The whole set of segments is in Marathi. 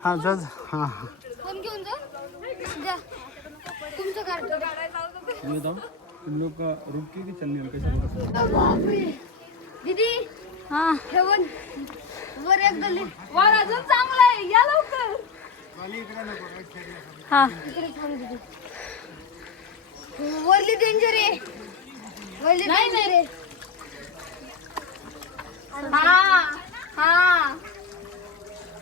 हाँ जा हाँ हाँ फोन घेऊन जा तुमचं कार्ड ये बताओ तुम लोग का रुक के चलने कैसे होगा? बापरे दीदी हा ठेवून वर एक गल्ली वर अजून चांगलं आहे या लवकर हा इकडे थांब दीदी वरली डेंजर आहे वरली नाही, डेंजर आहे हा हा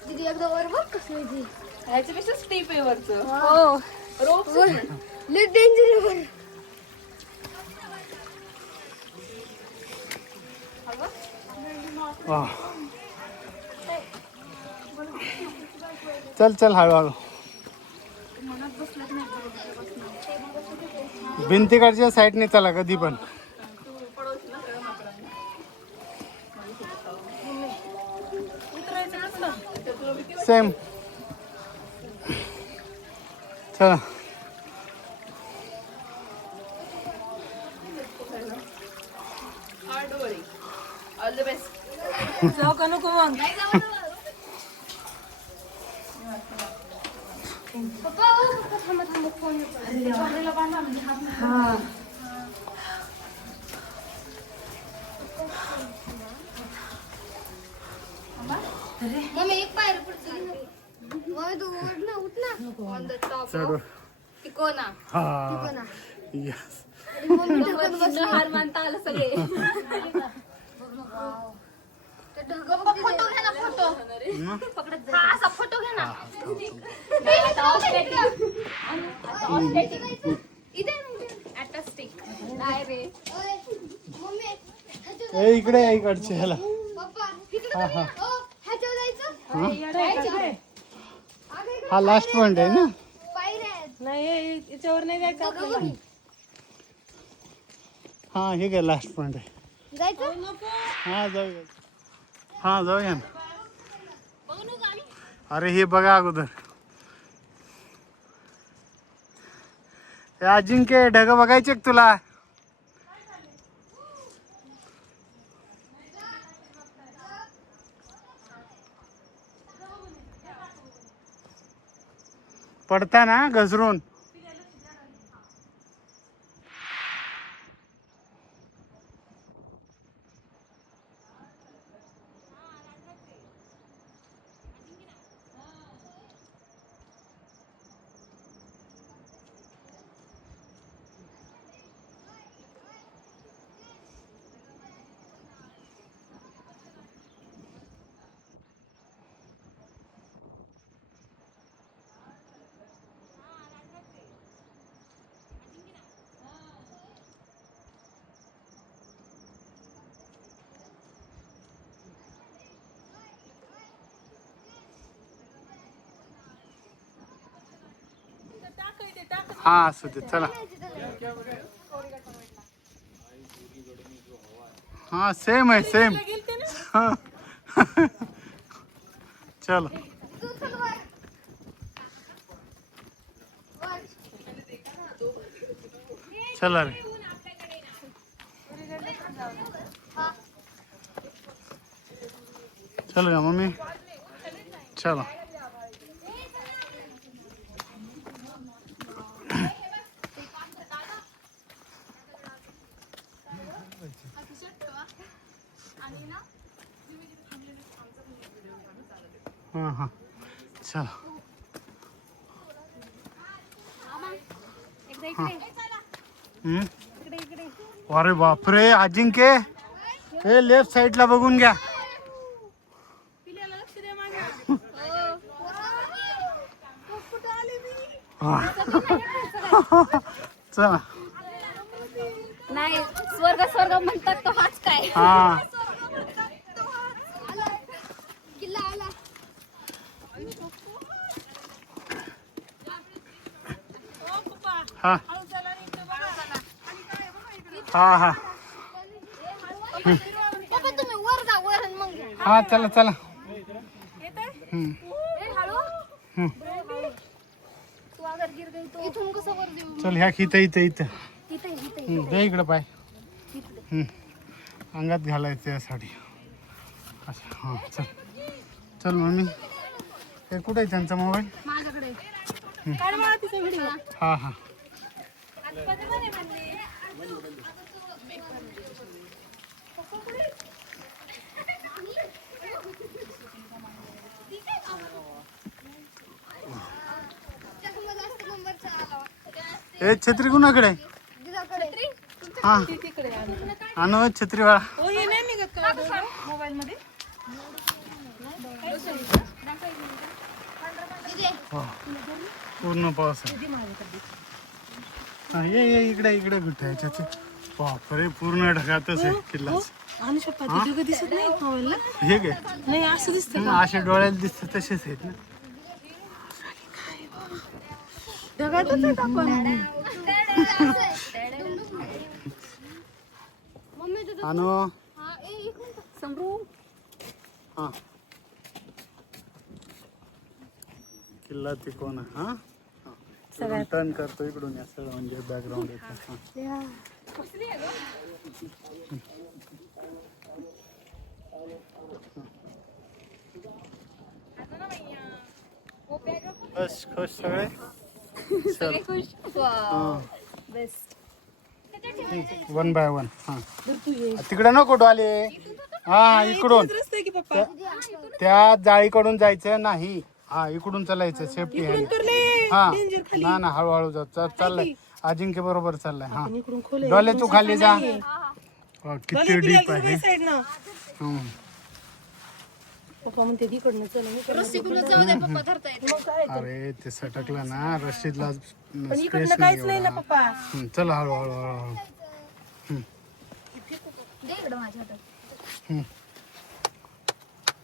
दीदी एकदा वर बघ कसं आहे ती ह्याच्यापेक्षा स्टीप आहे वरचं हो रोप वर लय डेंजर आहे वर वाह चल चल हळूहळू भिंतीकडच्या साईडने चला कधी पण सेम चला ऑल द बेस्ट जाऊ का नको मग पप्पा थांबा थांबा फोन मम्मी एक पायर पडते मम्मी तू उठ ना ऑन द टॉप चलो तिकोना हा टिकोना यस मम्मी ढकल बस हार मानता आलं सगळे ते ढकल फोटो घे ना फोटो हा असा फोटो घे ना डायरेक्ट मम्मी ए इकडे या इकडचे ह्याला पप्पा इकडे हा हा ओ ह्याच्यावर जायचं हा लास्ट पॉइंट आहे ना पायऱ्या आहेत नाही याच्यावर नाही जायचं आपल्याला हा हे काय लास्ट पॉइंट आहे जायचं हा जाऊया हा जाऊया ना अरे हे बघा अगोदर हे अजिंक्य ढग बघायचे का तुला पडता ना घसरून हा असू दे चला हा सेम आहे सेम हा चलो चला रे चल गा मम्मी चलो हाँ हाँ चलो अरे बापरे अजिंक्य हे लेफ्ट साइडला बघून घ्या चला नाही स्वर्ग स्वर्ग म्हणतात तो हाच काय हा किल्ला आला हा हा हा पप्पा तुम्ही वर जा वर आणि मग घ्या. हा चला चला तू अगर गिर गई तो इथून कसं वर देऊ चल ह्या इथं इथं इथं इथे दे इकडं पाय अंगात घालायचं यासाठी अच्छा हां चल चल मम्मी हे कुठे आहे त्यांचा मोबाईल? माझ्याकडे हा हा. हे छत्री कुणाकडे? हा आणू छत्री वाळा. पूर्ण पाऊस आहे. हा ये इकडे इकडे कुठे आहे छत्री? बापरे पूर्ण ढगातच आहे किल्ला. दिसत नाही हे काय नाही असं दिसतं असे डोळ्याला दिसत तसेच आहेत ना. ढगातच आहेत आपण. आणू समरू हा किल्ला तिकोना. हा टर्न करतो इकडून असं म्हणजे बॅकग्राऊंड येतं. बस खुश सगळे. सगळे खुश. बेस्ट. One by one. हा तिकडे नको डोले. हा इकडून रस्ता आहे की पप्पा त्या जाळीकडून जायचं नाही. हा इकडून चालायचं सेफ्टी आहे. हा ना ना हळूहळू जात चाललाय. अजिंक्य बरोबर चाललाय. हा इकडून खोल डोले तू खाली जा. किती डीप आहे. साईड ना हम्म. पप्पा म्हणते तिकडनं चला जाऊ दे पप्पा धरतायत. अरे ते सटकलं ना रशीदला पण स्पेस इकडनं नाही काहीच नाही ना एवढा. पप्पा. चला हळूहळू हळूहळू. दे इकडं माझ्या हातात.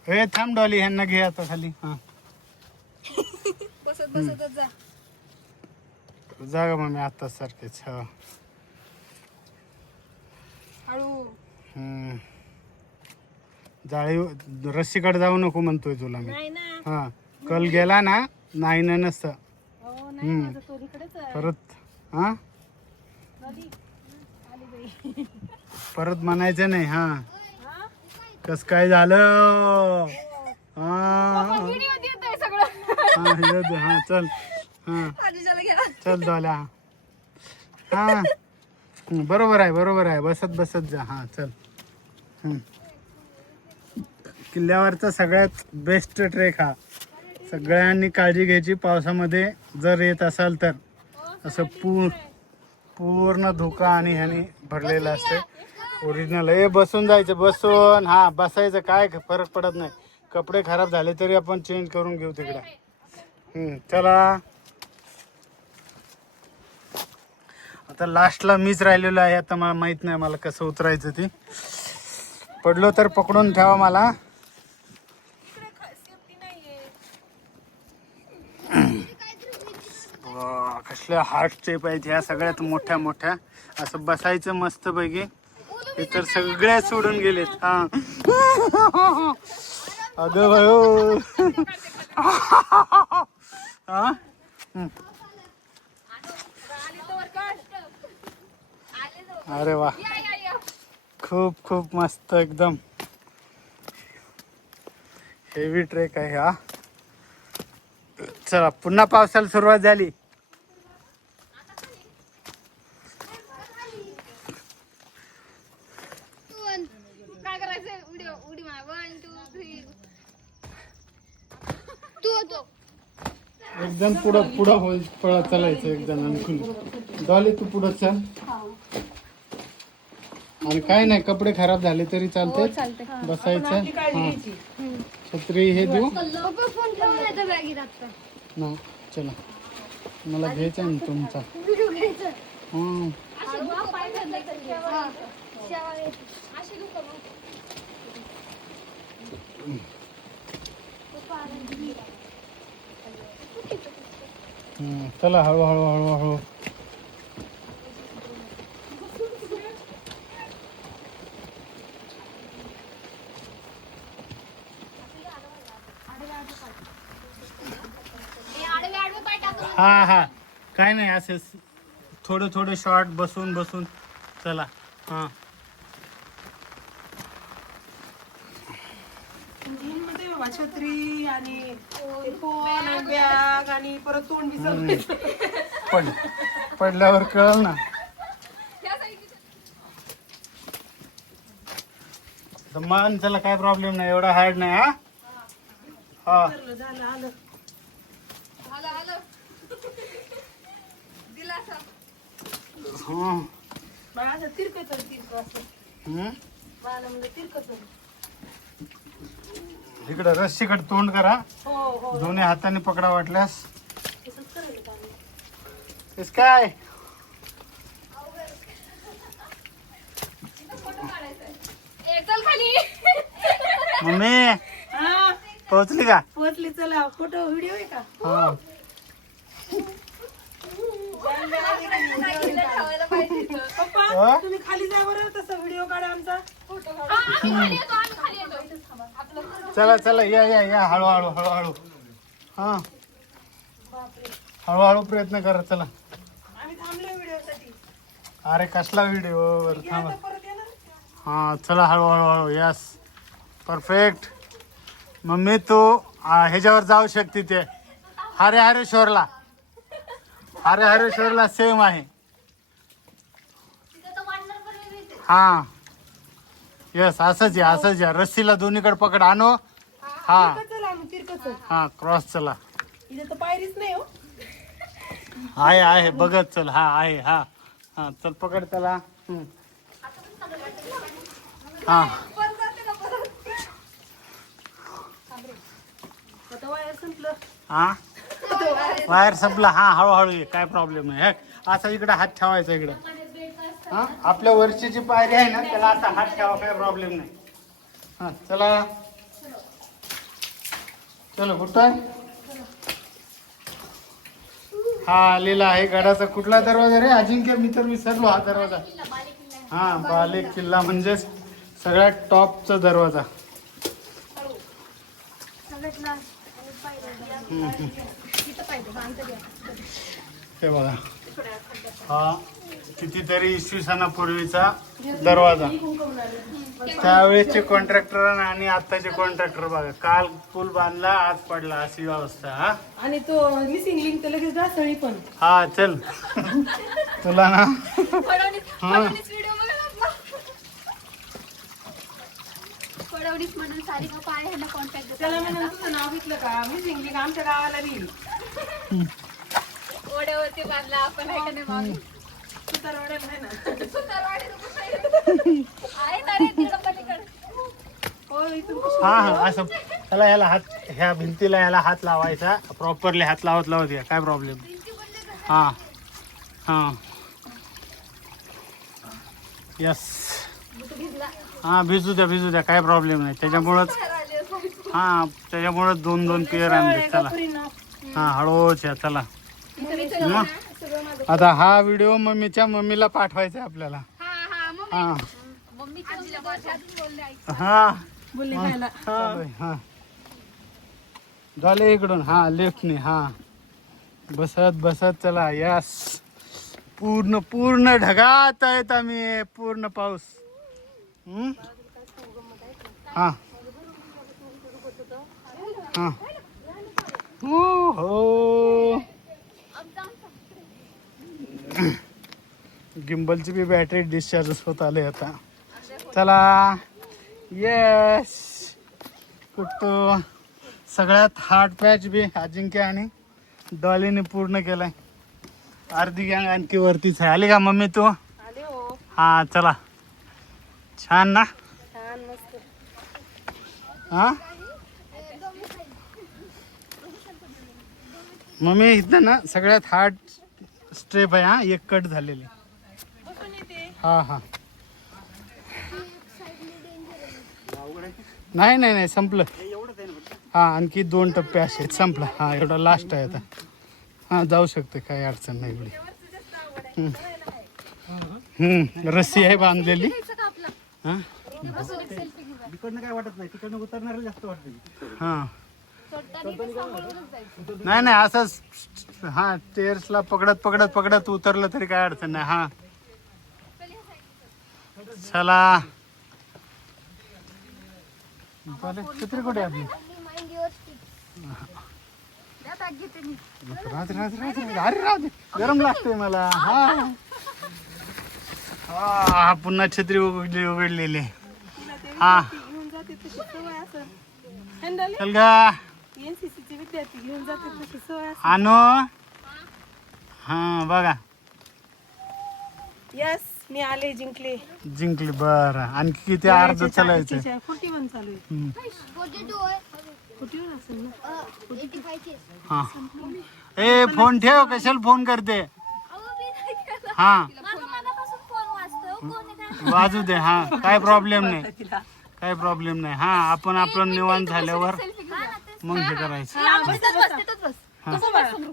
ए थांब डॉली ह्यांना घे आता खाली. हा बसत बसतच जा. जागा मग मी आता सारखेच. हा हळू. हम्म. जाळी रस्सीकडे जाऊ नको म्हणतोय तुला मी. नाही ना हा कल गेला ना नाही ना नसतं. हो नाही माझं तो इकडेच आहे. परत हा परत म्हणायचं नाही. हा कस काय झालं. हा व्हिडिओ देतोय सगळं. हा येऊ दे. हा चल. हा आजीच्याला घ्या. चल डोल्या. हा बरोबर आहे बरोबर आहे. बसत बसत जा. हा चल. किल्ल्यावरचा सगळ्यात बेस्ट ट्रेक हा. सगळ्यांनी काळजी घ्यायची. पावसामध्ये जर येत असाल तर असं पूर्ण धोका आणि ह्याने भरलेलं असते. ओरिजिनल हे बसून जायचं. बसून हा बसायचं. काय फरक पडत नाही. कपडे खराब झाले तरी आपण चेंज करून घेऊ तिकडे. चला आता लास्टला मीच राहिलेलो आहे. आता मला माहित नाही मला कसं उतरायचं ती. पडलो तर पकडून ठेवा मला. कसल्या हार्ट शेप आहेत ह्या सगळ्यात मोठ्या मोठ्या. असं बसायचं मस्त पैकी. हे तर सगळे सोडून गेलेत. हा अगं भाऊ. हा अरे वा खूप खूप मस्त एकदम हेवी ट्रेक आहे हा. चला पुन्हा पावसाला सुरुवात झाली. काय करायचंय व्हिडिओ उडी मार. 1 2 3 तू एकदम पुढं पुढं होईल पळत चालायचं एकदम आणखून. डॉली तू पुढं चल. आणि काय नाही कपडे खराब झाले तरी चालते. बसायचं. हा छत्री हे देऊ फोन ठेवून बॅगेत आता. ना. चला मला घ्यायचं ना तुमचा. व्हिडिओ घ्यायचा. हम्म. चला हळूहळू हळूहळू. हा हा काय नाही असं थोडं थोडं शॉर्ट बसून बसून चला. हा थांबा छत्री आणि ते फोन आणि बॅग आणि परत तोंड विसरलं. पडल्यावर कळल ना. मन त्याला काय प्रॉब्लेम नाही, एवढा हार्ड नाही. हा हा झालं आलं. हं. बाळा असं तिरकं असं हं? बाळाला म्हणलं तिरकं. इकडं रस्सीकडे तोंड करा, हो हो दोन्ही हाताने पकडा वाटल्यास. तसंच करेल का आम्ही. इस काय चल खाली. मम्मी हा पोहोचली का? पोहोचली. चला फोटो व्हिडिओ आहे का? हा ठेवायला पाहिजे. पप्पा हा? तुम्ही खाली जा बरं, तसा व्हिडिओ काढा आमचा. आम्ही खाली येतो. आपलं चला चला या या या हळूहळू हळूहळू. हा हळूहळू प्रयत्न करा. चला. आम्ही थांबलोय व्हिडिओ साठी. अरे कसला व्हिडिओ वर थांबा. आता परत येणार. हा चला हळूहळू हळू. Yes perfect. मम्मी तू ह्याच्यावर जाऊ शकते, ते हरेश्वरला. हरेश्वरला सेम आहे. हा यस असंच आहे असंच आहे. रस्सीला दोन्हीकडे पकड आणो. हा तिरकं चला आम्ही तिरकं. हा क्रॉस चला. इथे तर पायरीच नाही हो. आहे बघत चल. हा आहे. हा हा चल पकड त्याला. हा आता वायर संपलं. हा वायर संपला. हा हळूहळू ये, काय प्रॉब्लेम नाही. असा इकडे हात ठेवायचा इकडे. हा आपल्या वरची जी पायरी आहे ना त्याला असा हात ठेवा, काय प्रॉब्लेम नाही. हा चला चलो कुठं. हा आलेला आहे गडाचा. कुठला दरवाजा रे अजिंक्य? मी तर विसरलो हा दरवाजा. हा बालेक किल्ला म्हणजेच सगळ्यात टॉपचा दरवाजा. हे बघा हा कितीतरी इसवी सणापूर्वीचा दरवाजा. त्यावेळेसचे कॉन्ट्रॅक्टर आणि आताचे कॉन्ट्रॅक्टर बघा. काल पूल बांधला आज पडला, अशी व्यवस्था. हा आणि तो मिसिंग लिंक तर लगेच ढासळी पण. हा चल तुला ना पडवणीस म्हणून सारिका पाय ह्यांना कॉन्टॅक्ट. त्याला म्हणून तुझं नाव घेतलं का? मिसिंग लिंक आमच्या गावाला बी. ओढ्यावरती बांधला आपण आहे का नाही मामी? सुतारवाड्याला नाही ना. आहे ना रे तिकडं पलीकडे. हो इथून हा असं त्याला याला हात, ह्या भिंतीला याला हात लावायचा. प्रॉपरली हात लावत या, काय प्रॉब्लेम. हा हा यस. हा भिजू द्या काय प्रॉब्लेम नाही. त्याच्यामुळंच दोन दोन पेअर आणले. चला हा हळूच या. चला आता हा व्हिडिओ मम्मीला पाठवायचा आहे आपल्याला. हा हा बोलले खायला. हा झाले इकडून. हा लेफ्टने. हा बसत चला. यस पूर्ण ढगात आहेत आम्ही. पूर्ण पाऊस. हा हा हो गिम्बलची बी बॅटरी डिस्चार्ज होत आले आता. चला येस. कुठं सगळ्यात हार्ड पॅच बी अजिंक्य आणि डॉलीने पूर्ण केलाय. अर्धी गँग आणखी वरतीच आहे. आली का मम्मी तू? आले हो. हा चला. छान ना. छान मस्त. हा मम्मी इथं ना सगळ्यात हार्ड स्ट्रेप आहे. हा एक कट झालेली. बसून येते. हा नाही संपलं. हा आणखी 2 टप्पे असे संपला. हा एवढा लास्ट आहे आता. हा जाऊ शकते, काही अडचण नाही एवढी. रस्सी आहे बांधलेली. हा काय वाटत नाही, तिकडनं उतरणार जास्त वाटत. हा नाही असंच. हा टेर्सला पकडत उतरलं तरी काय अडचण नाही. हा चला. छत्री कुठे आपली? अरे गरम लागतंय मला. हा पुन्हा छत्री उघडलेली. हा घेऊन जाते तशी सवय असं हँडल चल गा एनसीसीचे विद्यार्थी घेऊन जाते तशी सवय असं. आणू. हा बघा यस मी आले जिंकले. जिंकली. बर आणखी किती अर्ध चालायचं. 41 चालू आहे. 41 असेल ना. हा ए फोन ठेव. कशाला फोन करते. हा माझा मनापासून फोन वाजतो कोण आहे काय वाजू दे. हा काय प्रॉब्लेम नाही. काय प्रॉब्लेम नाही. हा आपण निवांत झाल्यावर मग हे करायचं. तिथंच बस तिथंच बस हा. तसं बस समोर.